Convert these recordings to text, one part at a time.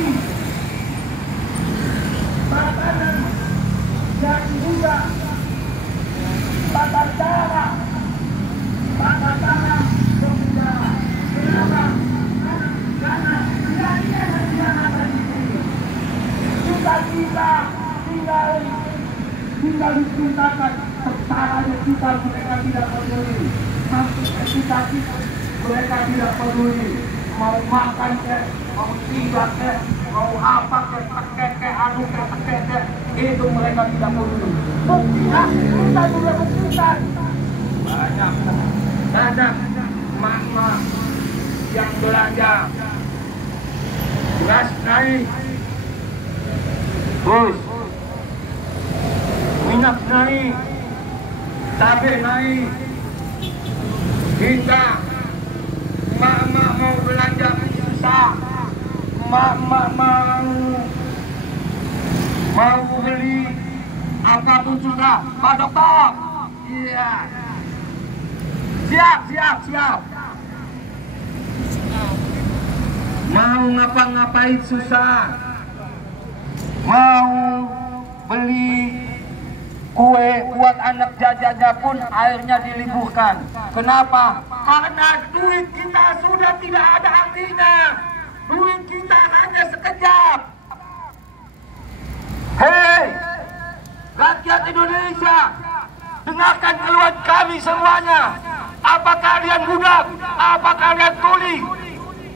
lagi makanan yang juga tata cara berbicara. Kenapa? Karena tidak ada di sini. Kita tinggal diceritakan perkaranya kita, mereka tidak peduli. Nanti edukasi mereka tidak peduli. Mau makan kek, mau tinggal kek, mau apa kek, tekek anu kek, tekek itu mereka tidak peduli. Buktinya kita juga buktikan. Banyak mama yang belanja beras naik, terus minyak naik, cabai naik. Kita mama mau belanja susah, mama mau beli apapun susah. Pak Dokter, iya, siap. Mau ngapa-ngapain susah, mau beli kue buat anak jajannya pun airnya diliburkan. Kenapa? Karena duit kita sudah tidak ada artinya. Duit kita hanya sekejap. Hei, rakyat Indonesia, dengarkan keluhan kami semuanya. Apa kalian budak? Apa kalian tuli?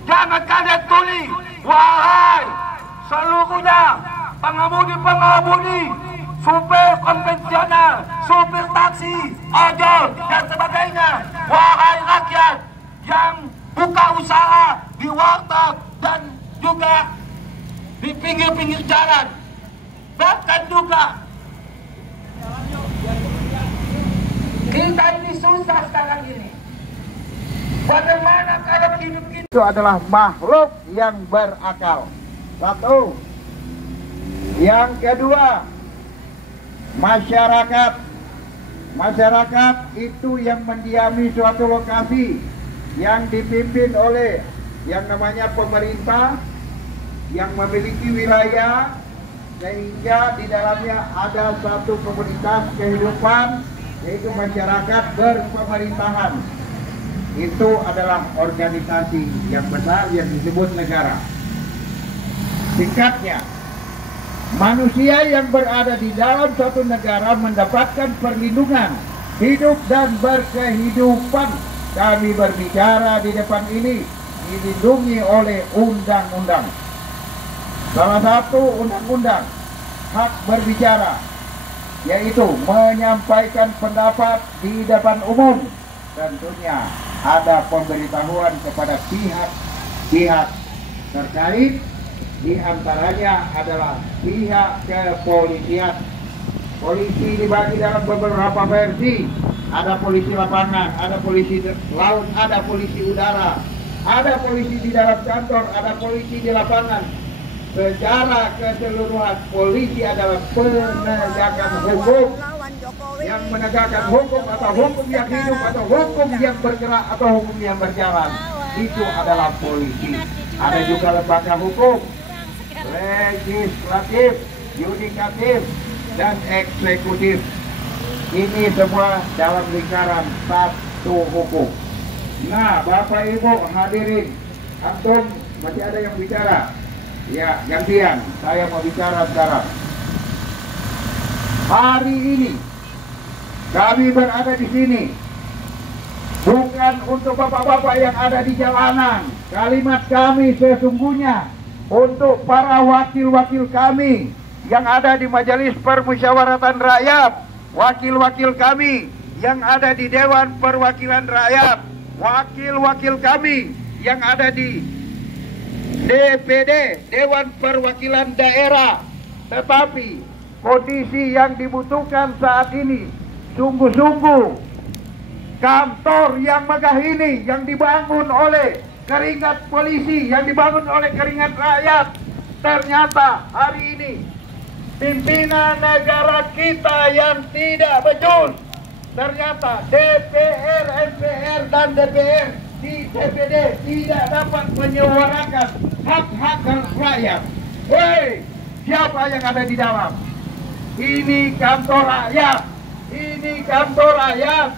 Jangan kalian tuli. Wahai seluruhnya pengemudi, supir konvensional, supir taksi, ojol, dan sebagainya. Wahai rakyat yang buka usaha di warteg dan juga di pinggir-pinggir jalan, bahkan juga kita ini susah sekarang ini. Bagaimana kalau hidup kita itu adalah makhluk yang berakal. Satu. Yang kedua, masyarakat itu yang mendiami suatu lokasi yang dipimpin oleh yang namanya pemerintah yang memiliki wilayah, sehingga di dalamnya ada satu komunitas kehidupan, yaitu masyarakat berpemerintahan. Itu adalah organisasi yang besar yang disebut negara. Singkatnya, manusia yang berada di dalam suatu negara mendapatkan perlindungan hidup dan berkehidupan. Kami berbicara di depan ini dilindungi oleh undang-undang. Salah satu undang-undang hak berbicara, yaitu menyampaikan pendapat di depan umum. Tentunya ada pemberitahuan kepada pihak-pihak terkait. Di antaranya adalah pihak kepolisian. Polisi dibagi dalam beberapa versi. Ada polisi lapangan, ada polisi laut, ada polisi udara, ada polisi di dalam kantor, ada polisi di lapangan. Secara keseluruhan, polisi adalah penegakan hukum, yang menegakkan hukum atau hukum yang hidup atau hukum yang bergerak atau hukum yang berjalan. Itu adalah polisi. Ada juga lembaga hukum, legislatif, yudikatif, dan eksekutif. Ini semua dalam lingkaran satu hukum. Nah, Bapak Ibu hadirin, antum masih ada yang bicara? Ya, gantian. Saya mau bicara sekarang. Hari ini kami berada di sini bukan untuk bapak-bapak yang ada di jalanan. Kalimat kami sesungguhnya untuk para wakil-wakil kami yang ada di Majelis Permusyawaratan Rakyat, wakil-wakil kami yang ada di Dewan Perwakilan Rakyat, wakil-wakil kami yang ada di DPD, Dewan Perwakilan Daerah. Tetapi kondisi yang dibutuhkan saat ini sungguh-sungguh kantor yang megah ini, yang dibangun oleh keringat polisi, yang dibangun oleh keringat rakyat, ternyata hari ini pimpinan negara kita yang tidak becus. Ternyata DPR, MPR, dan DPR di DPD tidak dapat menyuarakan hak-hak rakyat. Hei, siapa yang ada di dalam? Ini kantor rakyat. Ini kantor rakyat.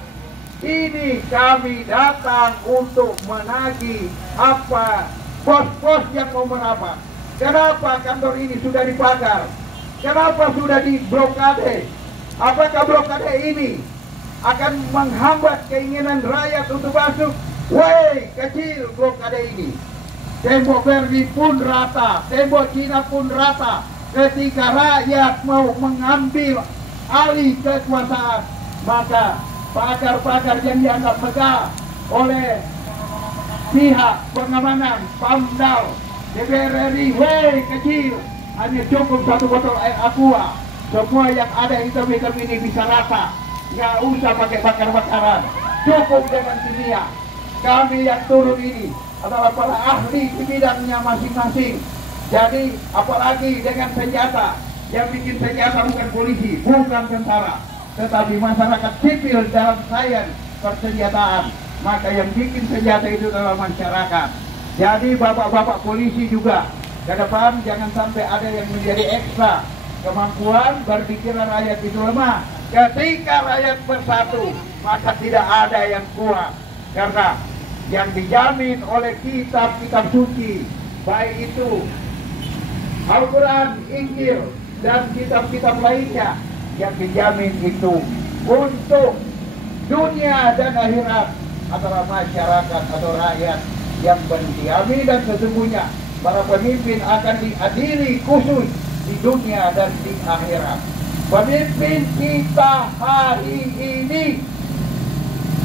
Ini kami datang untuk menagih apa pos-pos yang mau merapat. Kenapa kantor ini sudah dibakar? Kenapa sudah diblokade? Apakah blokade ini akan menghambat keinginan rakyat untuk masuk? Woi, kecil blokade ini. Tembok Berlin pun rata, tembok Cina pun rata. Ketika rakyat mau mengambil alih kekuasaan, maka pakar-pakar yang dianggap megah oleh pihak pengamanan, PAMDAL, DPR RI, woi kecil, hanya cukup satu botol air aqua. Semua yang ada hitam-hitam ini bisa rata, nggak usah pakai bakar-bakaran, cukup dengan kimia. Kami yang turun ini adalah para ahli di bidangnya masing-masing. Jadi apalagi dengan senjata, yang bikin senjata bukan polisi, bukan tentara, tetapi masyarakat sipil dalam sains persenjataan. Maka yang bikin senjata itu adalah masyarakat. Jadi bapak-bapak polisi juga ke depan jangan sampai ada yang menjadi ekstra kemampuan berpikir rakyat itu lemah. Ketika rakyat bersatu, maka tidak ada yang kuat. Karena yang dijamin oleh kitab-kitab suci, baik itu Al-Quran, Injil, dan kitab-kitab lainnya, yang dijamin itu untuk dunia dan akhirat adalah masyarakat atau rakyat yang berdiami, dan sesungguhnya para pemimpin akan diadili khusus di dunia dan di akhirat. Pemimpin kita hari ini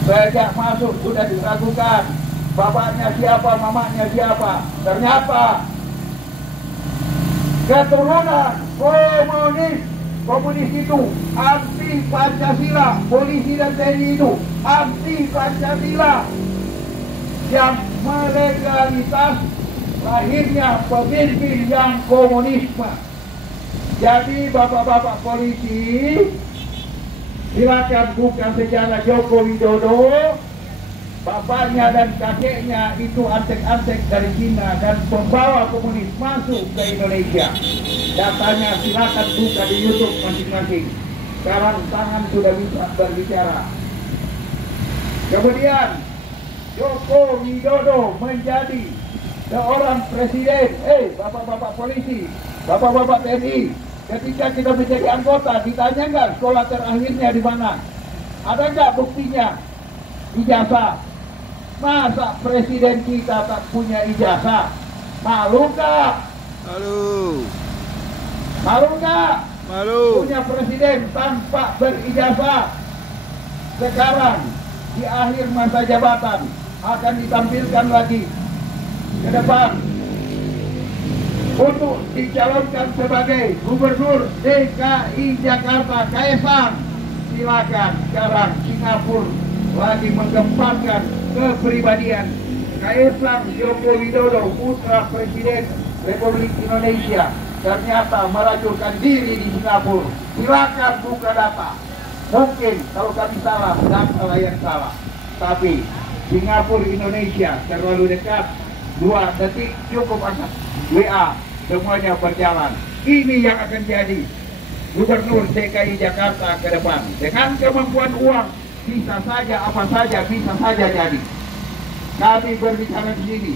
sejak masuk sudah diragukan bapaknya siapa, mamanya siapa. Ternyata keturunan komunis itu anti Pancasila. Polisi dan TNI itu anti Pancasila, yang melegalitas lahirnya pemimpin yang komunisme. Jadi bapak-bapak polisi, silakan buka sejarah Joko Widodo. Bapaknya dan kakeknya itu antek-antek dari Cina dan pembawa komunis masuk ke Indonesia. Datanya silakan buka di YouTube masing-masing. Sekarang tangan sudah bisa berbicara. Kemudian Joko Widodo menjadi seorang presiden. Bapak-bapak polisi, bapak-bapak TNI, ketika kita menjadi anggota, ditanya nggak sekolah terakhirnya di mana? Ada nggak buktinya? Ijazah. Masa presiden kita tak punya ijazah? Malu nggak? Malu. Malu nggak? Malu. Punya presiden tanpa berijazah. Sekarang di akhir masa jabatan akan ditampilkan lagi ke depan untuk dicalonkan sebagai gubernur DKI Jakarta, Kaesang. Silakan. Sekarang Singapura lagi mengembangkan kepribadian Kaesang Joko Widodo, putra Presiden Republik Indonesia, ternyata merajulkan diri di Singapura. Silakan buka data. Mungkin kalau kami salah, data yang salah. Tapi Singapura Indonesia terlalu dekat, 2 detik cukup angkat WA, semuanya berjalan. Ini yang akan jadi Gubernur DKI Jakarta ke depan. Dengan kemampuan uang, bisa saja apa saja bisa saja jadi. Kami berbicara di sini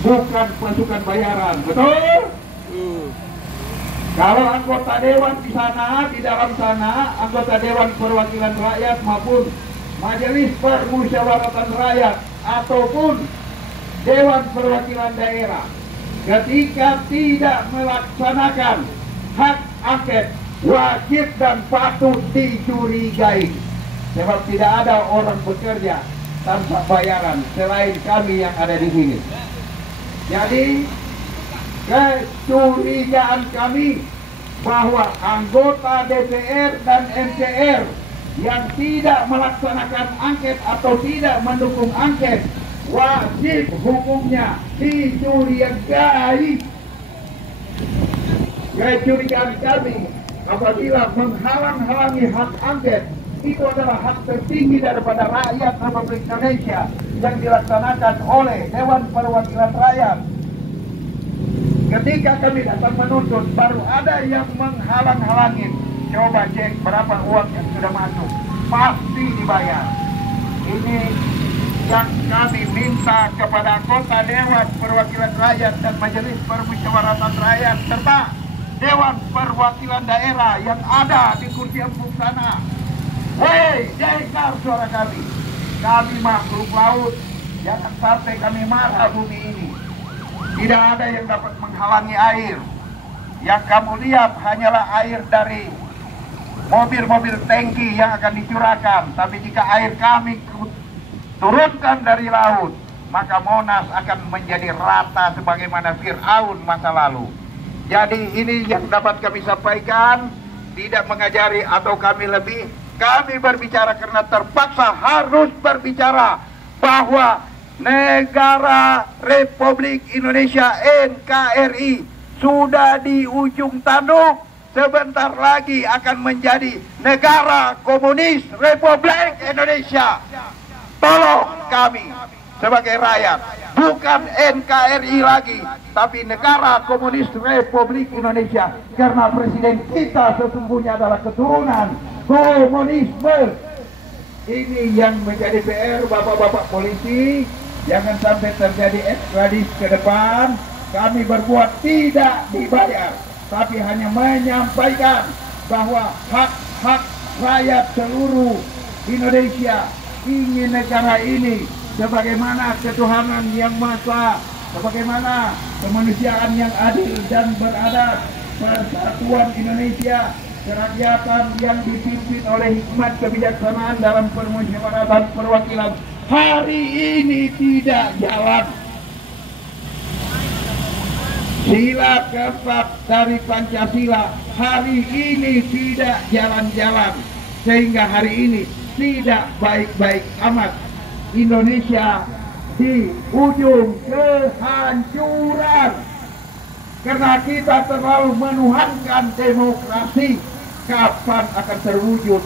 bukan pasukan bayaran, betul? Kalau anggota dewan di sana, di dalam sana, anggota dewan perwakilan rakyat maupun majelis permusyawaratan rakyat ataupun dewan perwakilan daerah, ketika tidak melaksanakan hak angket, wajib dan patut dicurigai. Sebab tidak ada orang bekerja tanpa bayaran selain kami yang ada di sini. Jadi kecurigaan kami bahwa anggota DPR dan MPR yang tidak melaksanakan angket atau tidak mendukung angket, wajib hukumnya dicurigai. Kecurigaan kami apabila menghalang-halangi hak angket, itu adalah hak tertinggi daripada rakyat Republik Indonesia yang dilaksanakan oleh Dewan Perwakilan Rakyat. Ketika kami datang menuntut, baru ada yang menghalang-halangin. Coba cek berapa uang yang sudah masuk, pasti dibayar. Ini yang kami minta kepada anggota Dewan Perwakilan Rakyat dan Majelis Permusyawaratan Rakyat serta Dewan Perwakilan Daerah yang ada di kursi empuk sana. Hei, dengar suara kami. Kami makhluk laut, jangan sampai kami marah bumi ini. Tidak ada yang dapat menghalangi air. Yang kamu lihat hanyalah air dari mobil-mobil tangki yang akan dicurahkan. Tapi jika air kami turunkan dari laut, maka Monas akan menjadi rata sebagaimana Fir'aun masa lalu. Jadi ini yang dapat kami sampaikan, tidak mengajari atau kami lebih. Kami berbicara karena terpaksa harus berbicara bahwa negara Republik Indonesia NKRI sudah di ujung tanduk. Sebentar lagi akan menjadi negara komunis Republik Indonesia. Tolong kami sebagai rakyat, bukan NKRI lagi, tapi negara komunis Republik Indonesia. Karena presiden kita sesungguhnya adalah keturunan komunisme. Ini yang menjadi PR bapak-bapak polisi. Jangan sampai terjadi ekstradisi ke depan. Kami berbuat tidak dibayar, tapi hanya menyampaikan bahwa hak-hak rakyat seluruh Indonesia ingin negara ini sebagaimana ketuhanan yang maha, sebagaimana kemanusiaan yang adil dan beradab, persatuan Indonesia, kerakyatan yang dipimpin oleh hikmat kebijaksanaan dalam permusyawaratan perwakilan hari ini tidak jalan. Sila keempat dari Pancasila hari ini tidak jalan-jalan, sehingga hari ini tidak baik-baik amat. Indonesia di ujung kehancuran karena kita terlalu menuhankan demokrasi. Kapan akan terwujud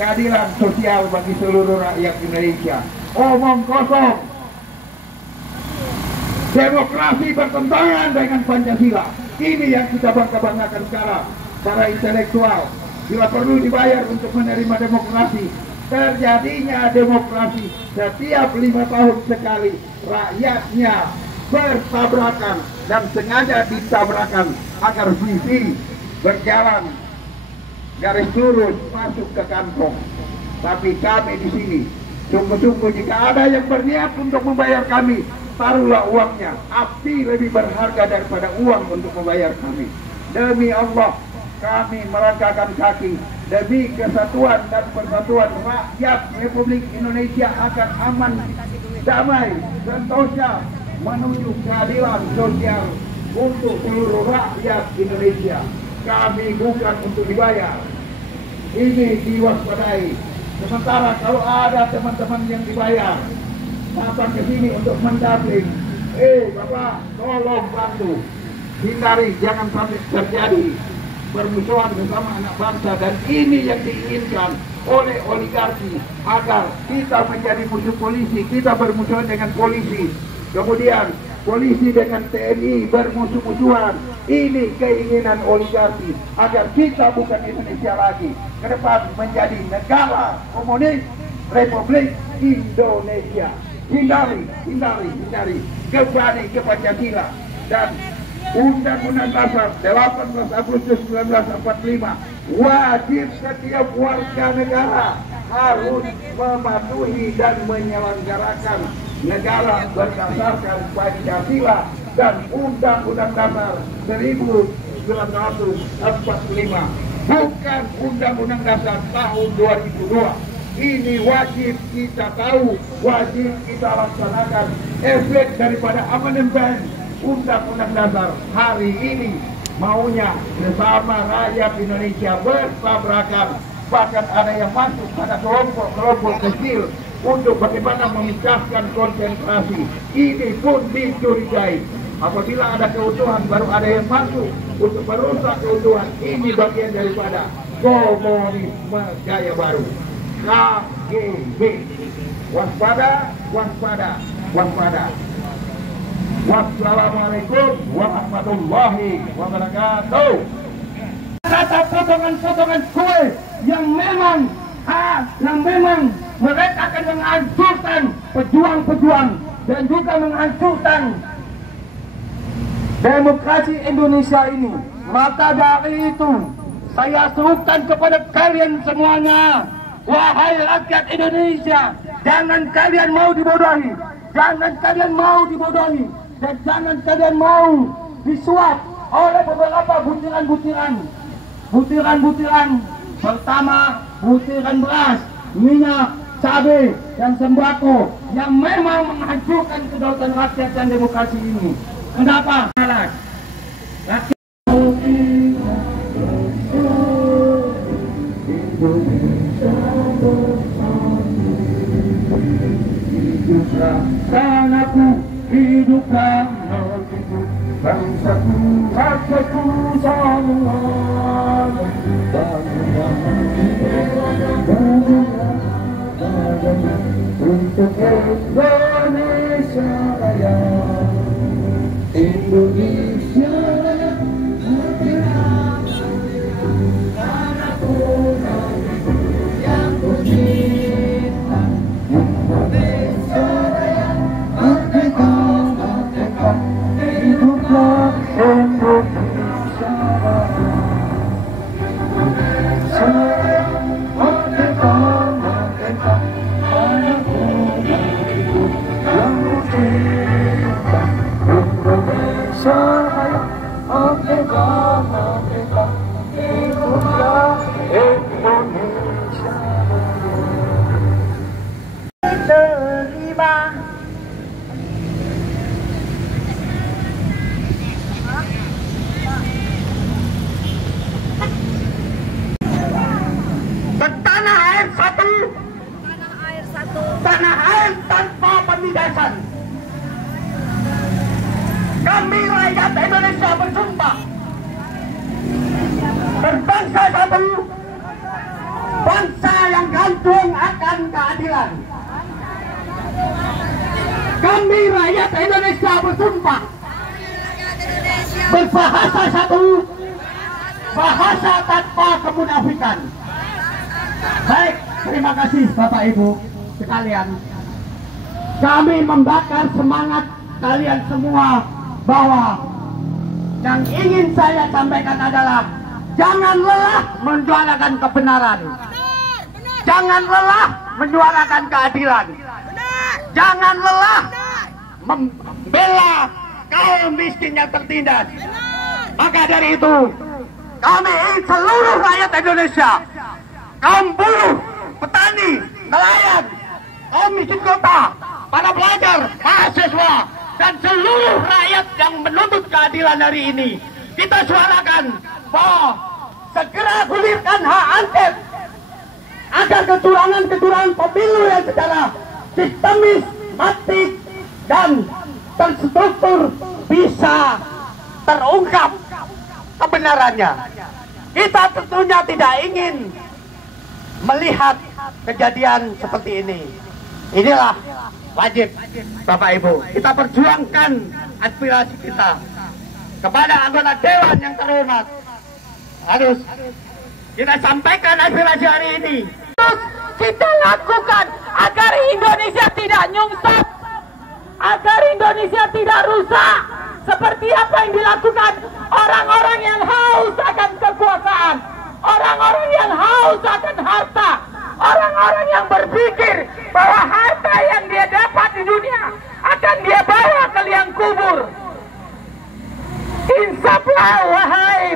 keadilan sosial bagi seluruh rakyat Indonesia? Omong kosong. Demokrasi bertentangan dengan Pancasila. Ini yang kita bangga-banggakan sekarang. Para intelektual, bila perlu dibayar untuk menerima demokrasi. Terjadinya demokrasi setiap 5 tahun sekali, rakyatnya bertabrakan dan sengaja ditabrakan agar visi berjalan garis lurus masuk ke kantong. Tapi kami di sini sungguh-sungguh jika ada yang berniat untuk membayar kami, taruhlah uangnya. Api lebih berharga daripada uang untuk membayar kami. Demi Allah, kami melangkahkan kaki demi kesatuan dan persatuan rakyat Republik Indonesia akan aman, damai, sentosa menuju keadilan sosial untuk seluruh rakyat Indonesia. Kami bukan untuk dibayar. Ini diwaspadai. Sementara kalau ada teman-teman yang dibayar datang ke sini untuk mendamping, Bapak tolong bantu, hindari jangan sampai terjadi permusuhan bersama anak bangsa. Dan ini yang diinginkan oleh oligarki, agar kita menjadi musuh polisi, kita bermusuhan dengan polisi, kemudian polisi dengan TNI bermusuh-musuhan. Ini keinginan oligarki agar kita bukan Indonesia lagi, ke depan menjadi negara komunis Republik Indonesia. Hindari kembali ke Pancasila dan Undang-Undang Dasar 18 Agustus 1945. Wajib setiap warga negara harus mematuhi dan menyelenggarakan negara berdasarkan Pancasila dan Undang-Undang Dasar 1945, bukan Undang-Undang Dasar tahun 2002. Ini wajib kita tahu, wajib kita laksanakan. Efek daripada amandemen Undang-Undang Dasar hari ini maunya bersama rakyat Indonesia bertabrakan. Bahkan ada yang masuk pada kelompok kecil untuk bagaimana memecahkan konsentrasi. Ini pun dicurigai. Apabila ada keutuhan baru ada yang masuk untuk merusak keutuhan. Ini bagian daripada komunisme gaya baru, KGB. Waspada, waspada, waspada. Wassalamualaikum warahmatullahi wabarakatuh. Kata potongan-potongan kue yang memang mereka akan menghancurkan pejuang-pejuang dan juga menghancurkan demokrasi Indonesia ini. Maka dari itu saya serukan kepada kalian semuanya, wahai rakyat Indonesia, jangan kalian mau dibodohi, jangan kalian mau dibodohi, dan jangan kalian mau disuap oleh beberapa butiran. Pertama, butiran beras, minyak, cabai, dan sembako yang memang menghancurkan kedaulatan rakyat dan demokrasi ini. Kenapa? Rakyat hiduplah tanahku, hiduplah negeriku, bangsaku, rakyatku semua. Untuk Indonesia Raya, Indonesia Raya, tanahku yang ku cinta. Indonesia Raya, merdeka, merdeka, hiduplah Indonesia Raya. Tanah air tanpa penindasan. Kami rakyat Indonesia bersumpah berbangsa satu, bangsa yang gantung akan keadilan. Kami rakyat Indonesia bersumpah berbahasa satu, bahasa tanpa kemunafikan. Baik, terima kasih Bapak Ibu sekalian. Kami membakar semangat kalian semua bahwa yang ingin saya sampaikan adalah jangan lelah menyuarakan kebenaran, jangan lelah menyuarakan keadilan, jangan lelah membela kaum miskin yang tertindas. Maka dari itu kami ingin seluruh rakyat Indonesia, kaum buruh, petani, nelayan, kaum miskin kota, para pelajar, mahasiswa, dan seluruh rakyat yang menuntut keadilan hari ini, kita suarakan bahwa segera gulirkan hak angket agar kecurangan-kecurangan pemilu yang secara sistemis, sistematik, dan terstruktur bisa terungkap kebenarannya. Kita tentunya tidak ingin melihat kejadian seperti ini. Inilah wajib Bapak Ibu, kita perjuangkan aspirasi kita kepada anggota dewan yang terhormat. Harus kita sampaikan aspirasi hari ini. Terus kita lakukan agar Indonesia tidak nyungsep, agar Indonesia tidak rusak seperti apa yang dilakukan orang-orang yang haus akan kekuasaan, orang-orang yang haus akan harta, orang-orang yang berpikir bahwa harta yang dia dapat di dunia akan dia bawa ke liang kubur. Insaflah wahai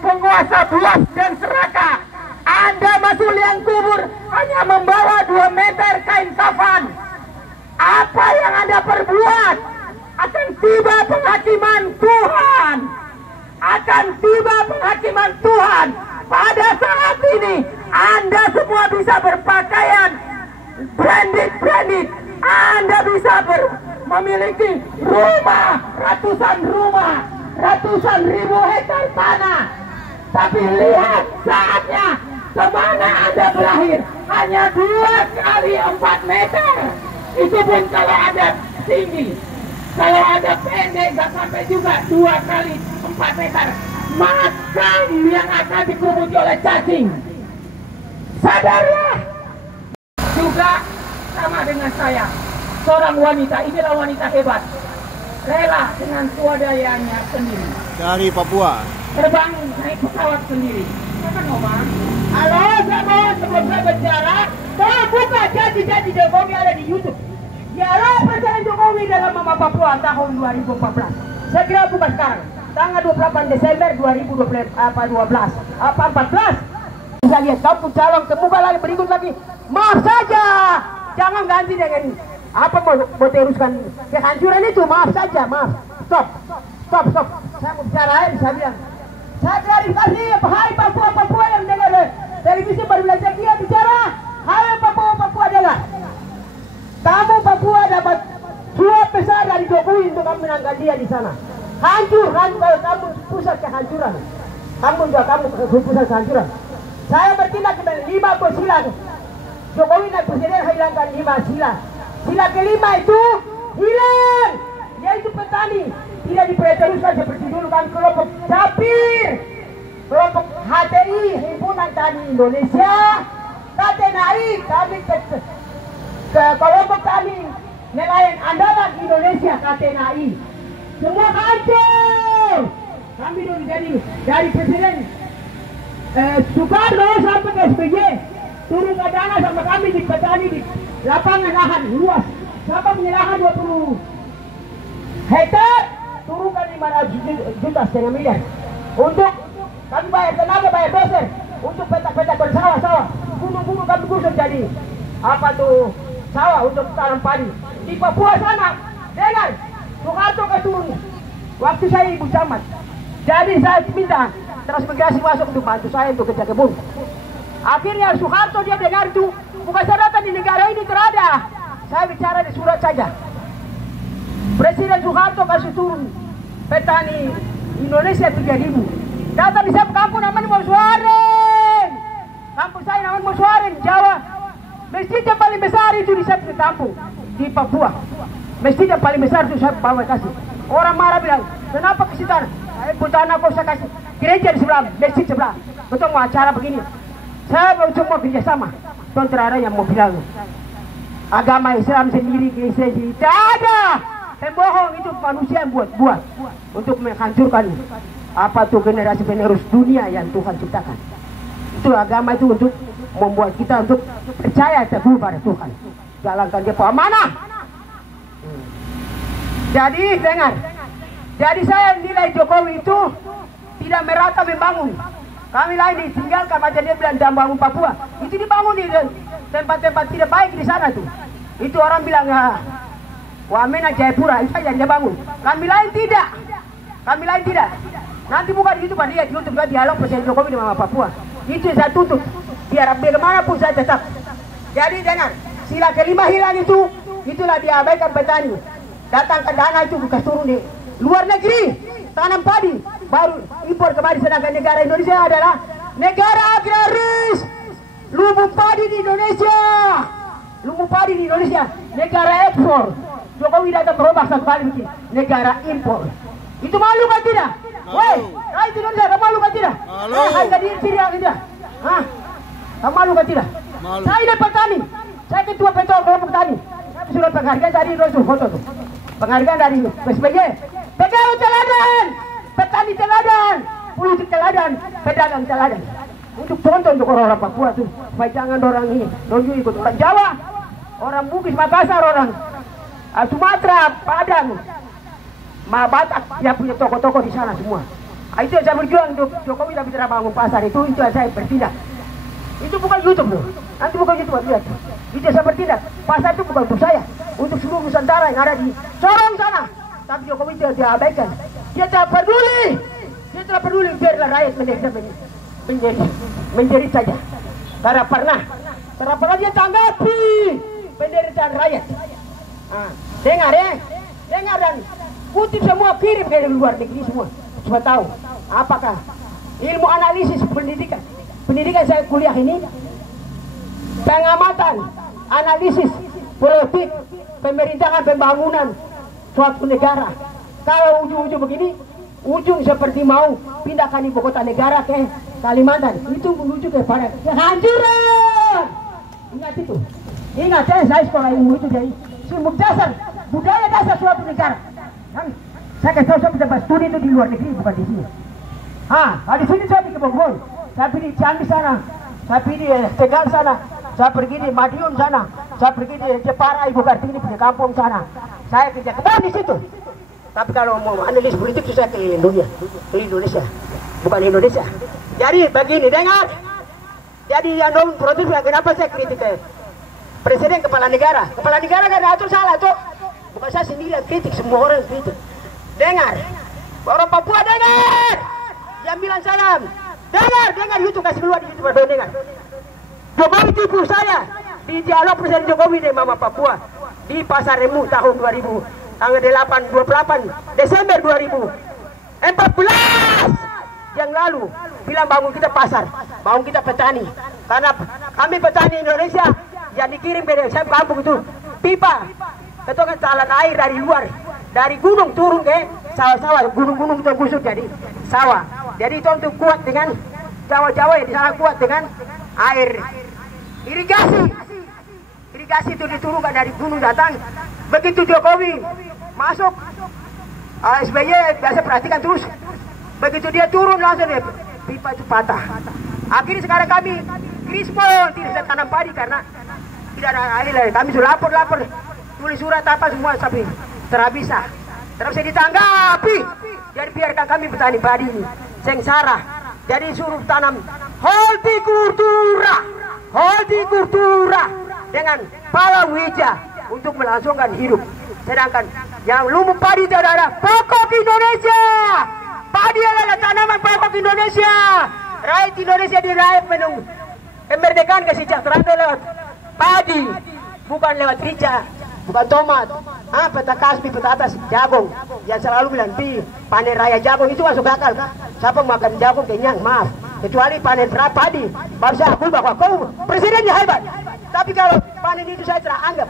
penguasa buas dan serakah, Anda masuk liang kubur hanya membawa 2 meter kain kafan. Apa yang Anda perbuat akan tiba penghakiman Tuhan, akan tiba penghakiman Tuhan. Pada saat ini Anda semua bisa berpakaian branded, Anda bisa memiliki rumah, ratusan ribu hektar tanah. Tapi lihat saatnya kemana Anda berakhir, hanya 2 kali 4 meter. Itu pun kalau Anda tinggi. Kalau ada pendek nggak sampai juga 2 kali 4 meter, makam yang akan dikerubuti oleh cacing. Sadarlah. Juga sama dengan saya, seorang wanita, inilah wanita hebat, rela dengan swadayanya sendiri Dari Papua. terbang naik pesawat sendiri. Siapa ngomong? Halo, saya mohon sebelum saya bicara, tolong buka janji-janji Jokowi ada di YouTube. Dialog Presiden Jokowi dalam Mama Papua tahun 2014. Saya kira buka sekarang, tanggal 28 Desember 2012. Apa 14? Bisa lihat kampung calon, kemuka lagi berikut lagi. Maaf saja, jangan ganti dengan apa mau teruskan kehancuran itu. Maaf saja, maaf. Stop. Saya mau bicara, bisa bilang. Saya klarifikasi, hai Papua yang dengar televisi baru belajar dia bicara. Hai Papua dengar. Kamu Papua dapat suap besar dari Jokowi untuk kamu menangkan dia di sana. Hancur kalau kamu pusat kehancuran. Kamu pusat kehancuran. Saya bertindak dengan 5 sila. Jokowi dan Presiden hilangkan 5 sila. Sila kelima itu hilang, yaitu petani tidak diperteruskan seperti dulu kan, kelompok Capir, kelompok HTI, Himpunan Tani Indonesia, KTNI, kami ke kelompok tani nelayan andalan Indonesia KTNI, semua hancur. Kami dulu dari Presiden Soekarno sampai ke SBY turun ke dana sama kami di petani di lapangan lahan luas sampai punya lahan 20 hektar turunkan 500 juta setengah miliar untuk kami bayar tenaga, bayar dosen untuk petak-petak sawah-sawah, gunung-gunung kami gusur jadi apa tuh sawah untuk tanam padi di Papua sana. Dengar, Soeharto ke turun waktu saya Ibu Camat, jadi saya minta transmigrasi masuk untuk bantu saya untuk kerja kebun. Akhirnya Soeharto dia dengar itu, bukan saya datang di negara ini terada, saya bicara di surat saja. Presiden Soeharto kasih turun petani Indonesia 3.000. Datang di satu kampung namanya Mosuaren. Kampung saya namanya Mosuaren, Jawa. Masjid yang paling besar itu di satu kampung di Papua. Masjid yang paling besar itu saya bawa kasih. Orang marah bilang, kenapa ke situ? Saya tanah kok saya kasih. Gereja di sebelah, masjid sebelah. Betul mau acara begini. Saya mau semua kerjasama. Tentara yang mau bilang agama Islam sendiri, tidak ada. Pembohong itu manusia yang buat untuk menghancurkan apa tuh generasi penerus dunia yang Tuhan ciptakan. Itu agama itu untuk membuat kita untuk percaya teguh pada Tuhan, jalankan dia amanah. Jadi dengar, jadi saya nilai Jokowi itu tidak merata membangun. Kami lain ditinggalkan macam dia bilang dan bangun Papua. Itu dibangun di tempat-tempat tidak baik di sana tuh. Itu orang bilang Wamena Jayapura itu saja dia bangun. Kami lain tidak. Nanti buka di YouTube, lihat YouTube dialog Presiden Jokowi dengan Papua. Itu yang saya tutup. Biar bagaimanapun saya tetap. Jadi dengar, sila kelima hilang itu, itulah diabaikan petani. Datang ke dana itu bukan turun di luar negeri, tanam padi, baru impor kembali. Sedangkan negara Indonesia adalah negara agraris. Lumbung padi di Indonesia, negara ekspor. Jokowi datang berubah sekali begini, negara impor. Itu malu kan tidak? Woi, rakyat Indonesia, kamu malu kan tidak? Harga diri tidak? Hah? Kamu malu kan tidak? Malu. Saya ini petani, saya ketua kelompok tani. Saya surat penghargaan dari Rosul foto tuh. Penghargaan dari SBY. Pedagang teladan, petani teladan, politik teladan, pedagang teladan. Untuk contoh untuk orang-orang Papua tuh, supaya jangan orang ini, donju ikut orang Jawa, orang Bugis, Makassar, orang Sumatera, Padang, Batak, yang punya toko-toko di sana semua. Itu yang saya berjuang untuk Jokowi dan Mitra bangun pasar itu yang saya bertindak. Itu bukan YouTube loh, nanti bukan YouTube lihat. Itu yang saya bertindak. Pasar itu bukan untuk saya, untuk seluruh Nusantara yang ada di Sorong sana. Tapi Jokowi tidak diabaikan. Dia tidak peduli, biarlah rakyat menjerit saja. Karena pernah dia tanggapi penderitaan rakyat. Dengar dan kutip semua, kirim dari luar negeri semua supaya tahu apakah ilmu analisis pendidikan saya kuliah ini, pengamatan analisis politik pemerintahan pembangunan suatu negara. Kalau ujung-ujung begini, ujung seperti mau pindahkan ibu kota negara ke Kalimantan, itu menuju kepada kehancuran. Ingat itu. Ingat ya, saya sekolah ilmu itu jadi sumber dasar, budaya dasar suatu negara. Saya kasih tahu saya tempat studi itu di luar negeri, bukan di sini. Di sini saya pergi ke Bogor, saya pergi di Jambi sana, saya pergi di Tegal sana, saya pergi di Madiun sana, saya pergi di Jepara, Ibu Kartini punya kampung sana. Saya kerja kembali di situ. Tapi kalau mau analis politik itu saya ke Indonesia, bukan Indonesia. Jadi begini, dengar. Jadi yang non produktif, kenapa saya kritik Presiden kepala negara kan atur salah tuh. Bukan saya sendiri yang kritik, semua orang kritik. Dengar, orang Papua dengar. Jambilan salam, dengar YouTube kasih keluar di YouTube baru dengar. Jokowi tipu saya di dialog Presiden Jokowi dengan Mama Papua di Pasar Remu tahun 2000, tanggal 28 Desember 2014 yang lalu bilang bangun kita pasar, bangun kita petani, karena kami petani Indonesia yang dikirim ke saya kampung itu pipa, itu kan saluran air dari luar, dari gunung turun ke sawah-sawah, gunung-gunung itu busuk jadi sawah. Jadi itu untuk kuat dengan Jawa-Jawa yang di sana kuat dengan air irigasi. Irigasi itu diturunkan dari gunung datang. Begitu Jokowi masuk, SBY biasa perhatikan terus. Begitu dia turun langsung dia pipa itu patah. Akhirnya sekarang kami krispon tidak bisa tanam padi karena tidak ada air. Kami sudah lapor, tulis surat apa semua tapi tidak bisa ditanggapi. Jadi biarkan kami petani padi ini sengsara. Jadi suruh tanam hortikultura dengan palawija untuk melangsungkan hidup. Sedangkan yang lumut padi itu adalah pokok Indonesia. Padi adalah tanaman pokok Indonesia. Rakyat Indonesia diraih penuh kemerdekaan kesejahteraan lewat padi, bukan lewat rica, bukan tomat, peta kasbi, peta atas, jagung. Yang selalu bilang panen raya jagung itu masuk akal kah? Siapa makan jagung kenyang? Maaf. Kecuali panen padi, baru saya akui bahwa kau presidennya hebat. Tapi kalau panen itu saya anggap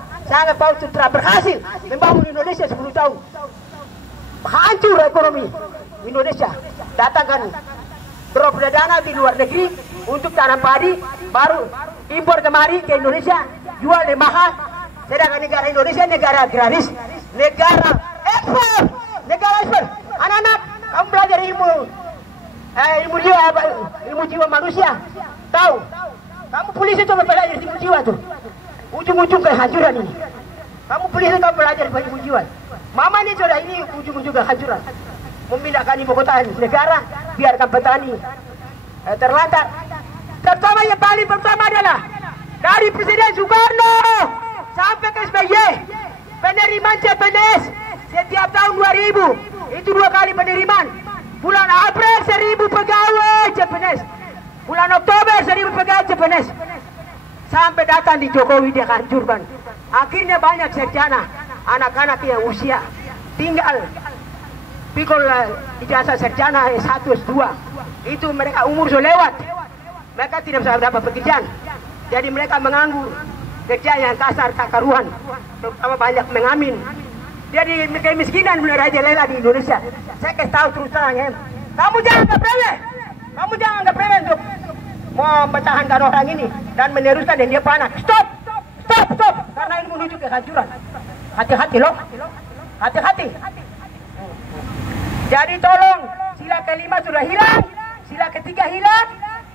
kau telah berhasil membangun Indonesia 10 tahun. Hancur ekonomi Indonesia. Datangkan drop dana di luar negeri untuk tanam padi, baru impor kemari ke Indonesia, jual lebih mahal. Sedangkan negara Indonesia negara agraris, negara ekspor. Anak-anak, kamu belajar ilmu jiwa manusia. Tahu? Kamu polisi itu belajar ilmu jiwa tuh. Ujung-ujung kehancuran ini. Kamu polisi kamu belajar ilmu jiwa. Mama ini sudah ini ujung-ujung kehancuran. Memindahkan ibu kota negara, biarkan petani terlantar. Terutama yang paling pertama adalah dari Presiden Soekarno sampai ke SBY, penerimaan CPNS setiap tahun 2000 itu 2 kali penerimaan. Bulan April 1000 pegawai CPNS, bulan Oktober 1000 pegawai CPNS. Sampai datang di Jokowi dia hancurkan. Akhirnya banyak sarjana, anak-anak yang usia tinggal pikul ijazah sarjana S1, S2. Itu mereka umur sudah lewat. Mereka tidak bisa dapat pekerjaan. Jadi mereka menganggur, kerja yang kasar, kakaruhan, terutama banyak mengamin. Jadi kemiskinan mulai rajalela di Indonesia. Saya kasih tahu terus terang ya. Kamu jangan anggap remeh untuk mau mempertahankan orang ini dan meneruskan dan dia panas. Stop. Karena ini menuju kehancuran. Hati-hati loh. Hati-hati. Jadi tolong, sila kelima sudah hilang, sila ketiga hilang,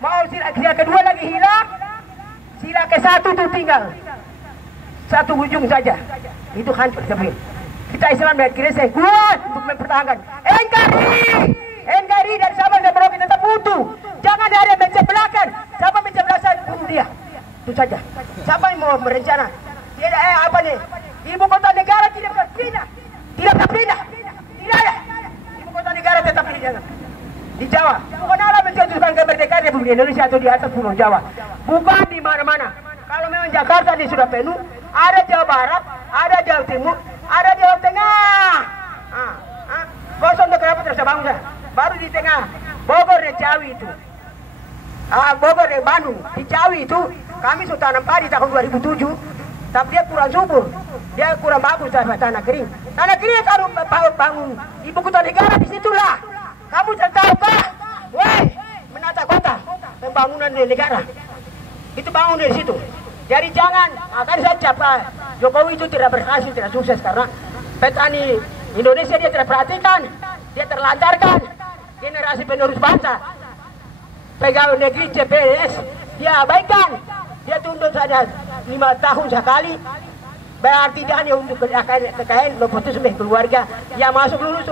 mau sila kedua lagi hilang, sila ke-1 itu tinggal satu ujung saja. Itu hancur sebenarnya. Kita Islam dan Kristen kuat untuk mempertahankan NKRI dari Sabang dan Merauke tetap utuh. Jangan ada yang mencebelakan. Siapa mencebelakan bunuh dia. Itu saja. Siapa yang mau merencana? Tidak apa nih? Ibu kota negara tidak bisa pindah. Tidak ada. Ibu kota negara tetap di Jawa. Bukan Allah menjatuhkan kemerdekaan Republik Indonesia atau di atas Pulau Jawa. Bukan di mana-mana. Kalau memang Jakarta ini sudah penuh, ada Jawa Barat, ada Jawa Timur, ada Jawa Tengah. Kosong tuh kenapa terus bangun ya? Baru di tengah Bogor dan Ciawi itu. Bogor dan Bandung di Ciawi itu kami sudah tanam padi tahun 2007, tapi dia kurang subur, dia kurang bagus tanah kering. Tanah kiri kalau bangun ibu kota negara disitulah. Kamu tahukah? Weh, menata kota, pembangunan di negara. Itu bangun dari situ. Jadi jangan, akan saja Pak Jokowi itu tidak berhasil, tidak sukses karena petani Indonesia dia tidak perhatikan, dia terlantarkan generasi penerus bangsa. Pegawai negeri CPNS dia abaikan, dia tuntut saja 5 tahun sekali. Berarti dana untuk KKN memutus keluarga yang masuk lulus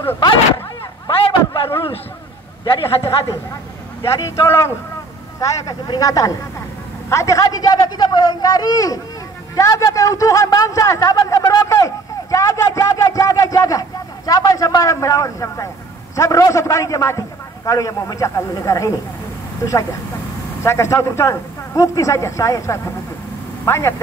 bayar baru lulus. Jadi hati-hati. Jadi tolong saya kasih peringatan. Hati-hati jaga kita Nkri. Jaga keutuhan bangsa, sahabat Merauke. Jaga. Siapa yang sembarang melawan sama saya? Saya berdosa sekali dia mati. Kalau yang mau mecahkan negara ini. Itu saja. Saya kasih tahu terus terang. Bukti saja, saya bukti. Banyak.